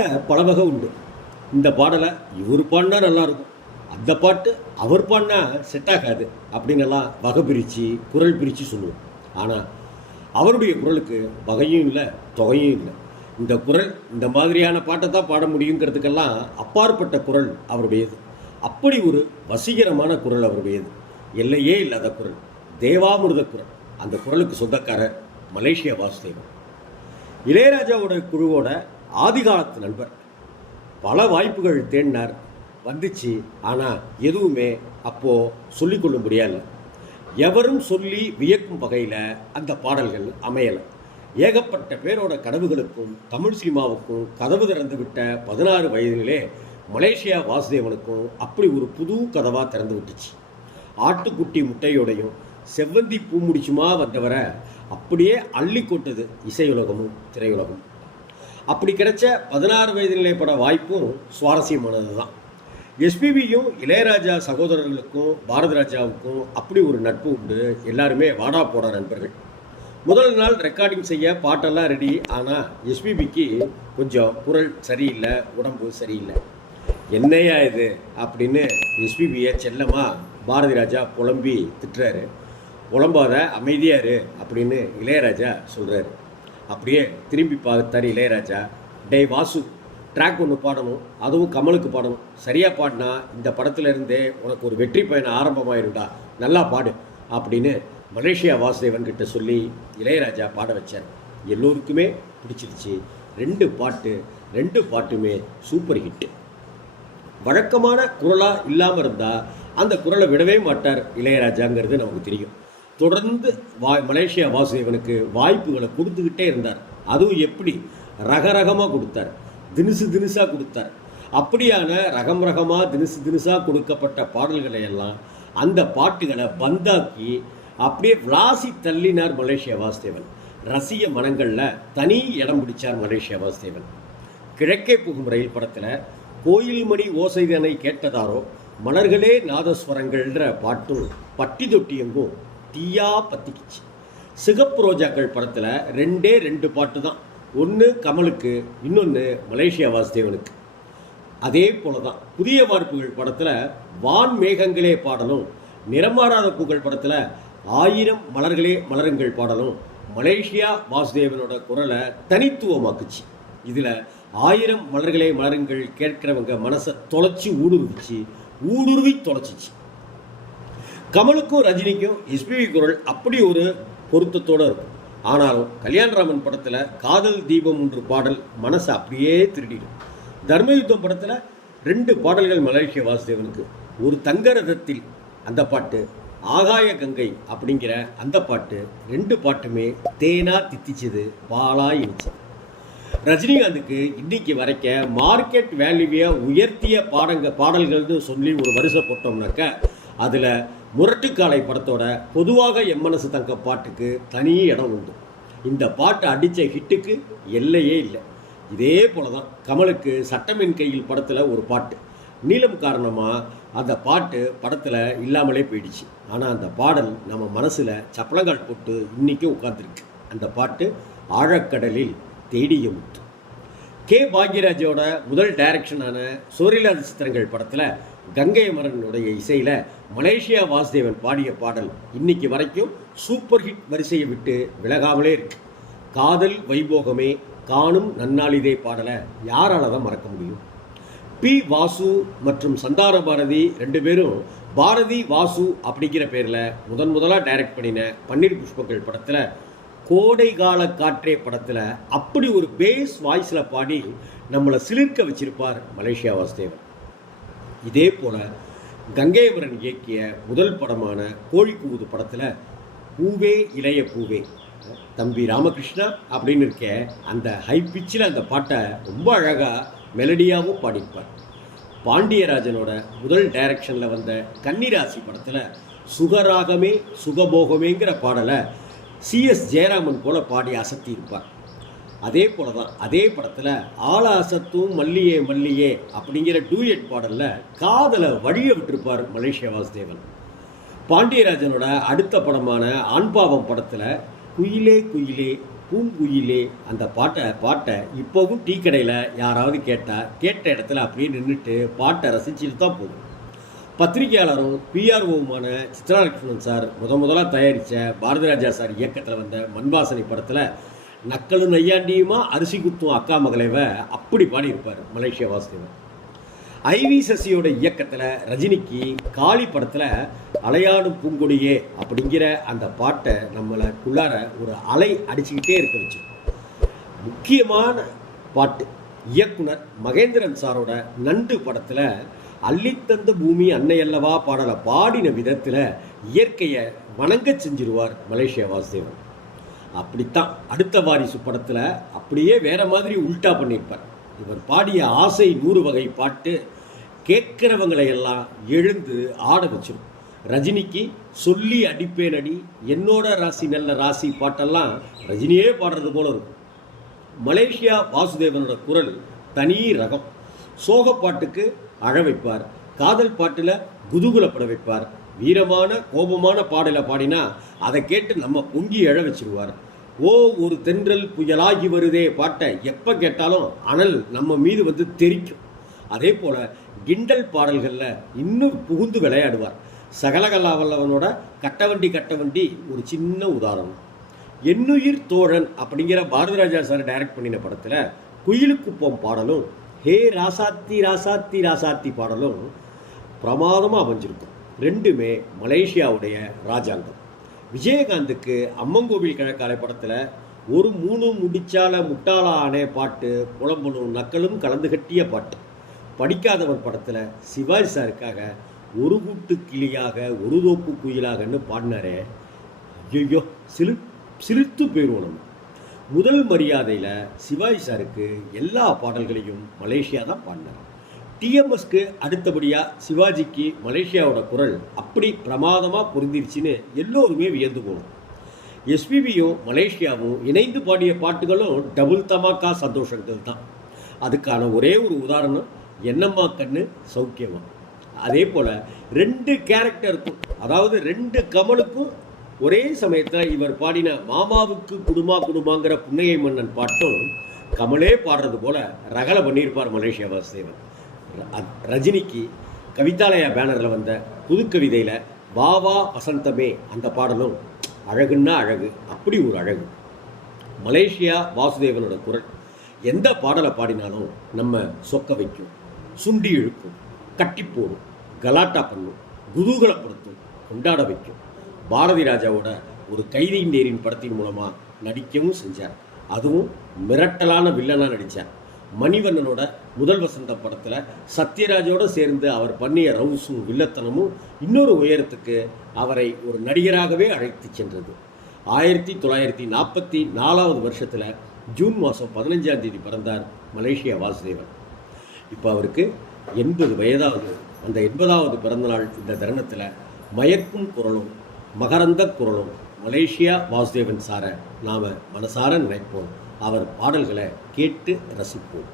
பாட்டில் பல வகை உண்டு. இந்த பாடலை இவர் பாடினா நல்லாயிருக்கும். அந்த பாட்டு அவர் பாடினா செட் ஆகாது அப்படின்னெல்லாம் வகை பிரித்து குரல் பிரித்து சொல்லுவோம். ஆனால் அவருடைய குரலுக்கு வகையும் இல்லை தொகையும் இல்லை. இந்த குரல் இந்த மாதிரியான பாட்டை தான் பாட முடியுங்கிறதுக்கெல்லாம் அப்பாற்பட்ட குரல் அவருடையது. அப்படி ஒரு வசீகரமான குரல் அவருடையது. எல்லையே இல்லாத குரல் தேவாமிர்த குரல். அந்த குரலுக்கு சொந்தக்காரர் மலேசியா வாசுதேவன். இளையராஜாவோட குழுவோட ஆதிகாலத்து நண்பர். பல வாய்ப்புகள் தேடினார். வந்துச்சு. ஆனால் எதுவுமே அப்போது சொல்லிக்கொள்ள முடியாது எவரும் சொல்லி வியக்கும் வகையில் அந்த பாடல்கள் அமையலை. ஏகப்பட்ட பேரோட கனவுகளுக்கும் தமிழ் சினிமாவுக்கும் கதவு திறந்து விட்ட பதினாறு வயதிலே மலேசியா வாசுதேவனுக்கும் அப்படி ஒரு புது கதவாக திறந்து விட்டுச்சு. ஆட்டுக்குட்டி முட்டையோடையும் செவ்வந்தி பூ முடிச்சுமா வந்தவரை அப்படியே அள்ளி கொட்டது இசையுலகமும் திரையுலகமும். அப்படி கிடைச்ச பதினாறு வயதிலே பட வாய்ப்பும் சுவாரஸ்யமானது தான் எஸ்பிபியும் இளையராஜா சகோதரர்களுக்கும் பாரதி ராஜாவுக்கும் அப்படி ஒரு நட்பு உண்டு. எல்லாருமே வாடா போட நண்பர்கள். முதல் நாள் ரெக்கார்டிங் செய்ய பாட்டெல்லாம் ரெடி ஆனால் எஸ்பிபிக்கு கொஞ்சம் குரல் சரியில்லை உடம்பு சரியில்லை. என்னையா இது? அப்படின்னு எஸ்பிபியை செல்லமாக பாரதி ராஜா புலம்பி திட்டுறாரு. புலம்பாத அமைதியாரு அப்படின்னு இளையராஜா சொல்கிறாரு அப்படியே திரும்பி பார்த்தாரு இளையராஜா. டேய் வாசு ட்ராக் ஒன்று பாடணும் அதுவும் கமலுக்கு பாடணும். சரியாக பாடினா இந்த படத்துல இருந்தே உனக்கு ஒரு வெற்றி பயணம் ஆரம்பமாயிருடா நல்லா பாடு அப்படின்னு மலேசியா வாசுதேவன் கிட்ட சொல்லி இளையராஜா பாட வச்சார். எல்லோருக்குமே பிடிச்சிருச்சு. ரெண்டு பாட்டு ரெண்டு பாட்டுமே சூப்பர் ஹிட்டு வழக்கமான குரலாக இல்லாமல் இருந்தால் அந்த குரலை விடவே மாட்டார் இளையராஜாங்கிறது நமக்கு தெரியும். தொடர்ந்து வா மலேசியா வாசுதேவனுக்கு வாய்ப்புகளை கொடுத்துக்கிட்டே இருந்தார். அதுவும் எப்படி? ரகரகமாக கொடுத்தார். தினுசு தினுசாக கொடுத்தார். அப்படியான ரகம் ரகமாக தினுசு தினுசாக கொடுக்கப்பட்ட பாடல்களை எல்லாம் அந்த பாட்டுகளை பந்தாக்கி அப்படியே விளாசி தள்ளினார் மலேசியா வாசுதேவன் ரசிக மனங்களில் தனி இடம் பிடிச்சார் மலேசியா வாசுதேவன் கிழக்கே புகும் ரயில் படத்தில் கோயில் மணி ஓசைதனை கேட்டதாரோ மலர்களே நாதஸ்வரங்கள்ன்ற பாட்டும் பட்டி தொட்டி எங்கும் தீயா பத்திக்கிச்சு. சிகப்பு ரோஜாக்கள் படத்தில் ரெண்டே ரெண்டு பாட்டு தான். ஒன்று கமலுக்கு இன்னொன்று மலேசியா வாசுதேவனுக்கு. அதே போல தான் புதிய வார்ப்புகள் படத்தில் வான் மேகங்களே பாடலும் நிறமாறாத பூக்கள் படத்தில் ஆயிரம் மலர்களே மலருங்கள் பாடலும் மலேசியா வாசுதேவனோட குரலை தனித்துவமாக்குச்சு. இதில் ஆயிரம் மலர்களே மலருங்கள் கேட்குறவங்க மனசை தொலைச்சி ஊடுருவிச்சு ஊடுருவி தொலைச்சிச்சு. கமலுக்கும் ரஜினிக்கும் எஸ்பிவி குரல் அப்படி ஒரு பொருத்தத்தோடு இருக்கும். ஆனாலும் கல்யாணராமன் படத்தில் காதல் தீபம் ஒன்று பாடல் மனசை அப்படியே திருடிடும். தர்மயுத்தம் படத்தில் ரெண்டு பாடல்கள் மலேசிய வாசுதேவனுக்கு. ஒரு தங்க ரதத்தில் அந்த பாட்டு ஆகாய கங்கை அப்படிங்கிற அந்த பாட்டு ரெண்டு பாட்டுமே தேனா தித்திச்சது பாலா இனிச்சது. ரஜினிகாந்துக்கு இன்னைக்கு வரைக்க மார்க்கெட் வேல்யூவை உயர்த்திய பாடங்க பாடல்கள்னு சொல்லி ஒரு வரிசை போட்டோம்னாக்க அதில் முரட்டுக்காலை படத்தோட பொதுவாக எம்மனசு தங்க பாட்டுக்கு தனி இடம் உண்டு. இந்த பாட்டு அடித்த ஹிட்டுக்கு எல்லையே இல்லை. இதே போல தான் கமலுக்கு சட்டமின் கையில் படத்தில் ஒரு பாட்டு. நீளம் காரணமாக அந்த பாட்டு படத்தில் இல்லாமலே போயிடுச்சு. ஆனால் அந்த பாடல் நம்ம மனசில் சப்பளங்கால் போட்டு இன்றைக்கும் உட்காந்துருக்கு அந்த பாட்டு ஆழக்கடலில் தேடிய முத்து. கே. பாக்யராஜோட முதல் டைரக்ஷனான சூரியலாத சித்திரங்கள் படத்தில் கங்கை அமரனுடைய இசையில் மலேசியா வாசுதேவன் பாடிய பாடல் இன்னைக்கு வரைக்கும் சூப்பர் ஹிட் வரிசையை விட்டு விலகாமலே இருக்கு. காதல் வைபோகமே காணும் நன்னாளிதே பாடலை யாரால தான் மறக்க முடியும்? பி. வாசு மற்றும் சந்தார பாரதி ரெண்டு பேரும் பாரதி வாசு அப்படிங்கிற பேரில் முதன் முதலாக டைரக்ட் பண்ணின பன்னீர் புஷ்பங்கள் படத்தில் கோடை கால காற்றே படத்தில் அப்படி ஒரு பேஸ் வாய்ஸில் பாடி நம்மளை சிலிர்க்க வச்சிருப்பார் மலேசியா வாசுதேவன். இதே போல் கங்கைவரன் இயக்கிய முதல் படமான கோழிக்கூவுது படத்தில் பூவே இளைய பூவே. தம்பி ராமகிருஷ்ணா அப்படின்னு இருக்க அந்த ஹை பிச்சில் அந்த பாட்டை ரொம்ப அழகாக மெலடியாகவும் பாடியிருப்பார். பாண்டியராஜனோட முதல் டைரக்ஷனில் வந்த கன்னிராசி படத்தில் சுகராகமே சுகபோகமேங்கிற பாடலை சிஎஸ் ஜெயராமன் போல பாடி அசத்தி இருப்பார் அதே போல தான் அதே படத்தில் ஆலாசத்தும் மல்லியே மல்லியே அப்படிங்கிற டூயட் பாடலில் காதலை வழிய விட்டிருப்பார் மலேசியா வாசுதேவன். பாண்டியராஜனோட அடுத்த படமான ஆண்பாவம் படத்தில் குயிலே குயிலே பூங்குயிலே அந்த பாட்டை பாட்டை இப்போவும் டீ கடையில் யாராவது கேட்டால் கேட்ட இடத்துல அப்படியே நின்றுட்டு பாட்டை ரசிச்சுட்டு தான் போகும். பத்திரிகையாளரும் பிஆர்ஓவுமான சித்ரா லட்சுமணன் சார் முத முதலாக தயாரித்த பாரதிராஜா சார் இயக்கத்தில் வந்த மண்வாசனை படத்தில் நக்கலும் நையாண்டியுமா? அரிசி குத்தும் அக்கா மகளைவ அப்படி பாடியிருப்பார் மலேசியா வாசுதேவன். ஐவி சசியோட இயக்கத்தில் ரஜினிக்கு காளி படத்தில் அலையாடும் பூங்கொடியே அப்படிங்கிற அந்த பாட்டை நம்மளுக்குள்ளார ஒரு அலை அடிச்சுக்கிட்டே இருக்க வச்சு. முக்கியமான பாட்டு. இயக்குனர் மகேந்திரன் சாரோட நண்டு படத்தில் அள்ளித்தந்த பூமி அன்னையல்லவா பாடலை பாடின விதத்தில் இயற்கையை வணங்க செஞ்சிருவார் மலேசியா வாசுதேவன். அப்படித்தான். அடுத்த வாரிசு படத்தில் அப்படியே வேற மாதிரி உல்டா பண்ணியிருப்பார் இவர் பாடிய ஆசை நூறு வகை பாட்டு கேட்கிறவங்களை எல்லாம் எழுந்து ஆட வச்சிடும் ரஜினிக்கு சொல்லி அடிப்பேன் அடி என்னோட ராசி நல்ல ராசி பாட்டெல்லாம் ரஜினியே பாடுறது போல இருக்கும். மலேசியா வாசுதேவனோட குரல் தனி ரகம். சோக பாட்டுக்கு அழ வைப்பார். காதல் பாட்டில் குதூகுலப்பட வைப்பார். வீரமான கோபமான பாடலை பாடினா அதை கேட்டு நம்ம பொங்கி எழ வச்சிருவார். ஓ ஒரு தென்றல் புயலாகி வருதே பாட்டை எப்போ கேட்டாலும் அனல் நம்ம மீது வந்து தெரிக்கும் அதே போல் கிண்டல் பாடல்களில் இன்னும் புகுந்து விளையாடுவார். சகலகலா வல்லவனோட கட்டவண்டி கட்டவண்டி ஒரு சின்ன உதாரணம். என்னுயிர் தோழன் அப்படிங்கிற பாரதிராஜா சார் டைரக்ட் பண்ணின படத்தில் குயிலுக்குப்பம் பாடலும் ஹே ராசாத்தி ராசாத்தி ராசாத்தி பாடலும் பிரமாதமாக அமைஞ்சிருக்கும். ரெண்டுமே மலேசியாவுடைய ராஜாங்கம் விஜயகாந்துக்கு அம்மங்கோவில் கிழக்காலை படத்தில் ஒரு மூணு முடிச்சால முட்டாளா அணே பாட்டு புலம்பனும் நக்கலும் கலந்து கட்டிய பாட்டு. படிக்காதவர் படத்தில் சிவாஜி சாருக்காக ஒரு கூட்டு கிளியாக ஒரு தோப்பு குயிலாகன்னு பாடினாரே. ஐயோ சிலு சிலிர்த்து போயிடுவோம் நம்ம. முதல் மரியாதையில் சிவாஜி சாருக்கு எல்லா பாடல்களையும் மலேசியா தான் பாடினார் டிஎம்எஸ்க்கு அடுத்தபடியாக சிவாஜிக்கு மலேசியாவோட குரல் அப்படி பிரமாதமாக பொருந்திருச்சுன்னு எல்லோருமே வியந்து போகணும் எஸ்பிபியும் மலேசியாவும் இணைந்து பாடிய பாட்டுகளும் டபுள் தமாக்கா சந்தோஷங்கள் தான். அதுக்கான ஒரே ஒரு உதாரணம் என்னம்மா கண்ணு சௌக்கியமா? அதே போல் ரெண்டு கேரக்டருக்கும் அதாவது ரெண்டு கமலுக்கும் ஒரே சமயத்தில் இவர் பாடின மாமாவுக்கு குடுமா குடுமாங்கிற புன்னகை மன்னன் பாட்டும் கமலே பாடுறது போல ரகலை பண்ணியிருப்பார் மலேசியா வாசுதேவன். ரஜினிக்கு கவிதாலயா பேனரில் வந்த புதுக்கவிதையில் வா வா வசந்தமே அந்த பாடலும் அழகுன்னா அழகு அப்படி ஒரு அழகு. மலேசியா வாசுதேவனோட குரல். எந்த பாடலை பாடினாலும் நம்ம சொக்க வைக்கும் சுண்டி இழுக்கும் கட்டி போடும் கலாட்டா பண்ணும் குதூகலப்படுத்தும் கொண்டாட வைக்கும். பாரதி ராஜாவோட ஒரு கைதியின் நேரின் படத்தின் மூலமாக நடிக்கவும் செஞ்சார். அதுவும் மிரட்டலான வில்லனாக நடித்தார் மணிவண்ணனோட முதல் வசந்த படத்தில் சத்யராஜோட சேர்ந்து அவர் பண்ணிய ரவுஸும் வில்லத்தனமும் இன்னொரு உயரத்துக்கு அவரை ஒரு நடிகராகவே அழைத்து சென்றது. ஆயிரத்தி தொள்ளாயிரத்தி நாற்பத்தி நாலாவது வருஷத்தில் ஜூன் மாதம் பதினஞ்சாம் தேதி பிறந்தார் மலேசியா வாசுதேவன். இப்போ அவருக்கு எண்பது வயதாவது அந்த எண்பதாவது பிறந்தநாள் இந்த தருணத்தில் மயக்கும் குரலும் மகரந்த குரலும் மலேசியா வாசுதேவன் சாரை நாம் மனசார நினைப்போம். அவர் பாடல்களை கேட்டு ரசிப்போம்.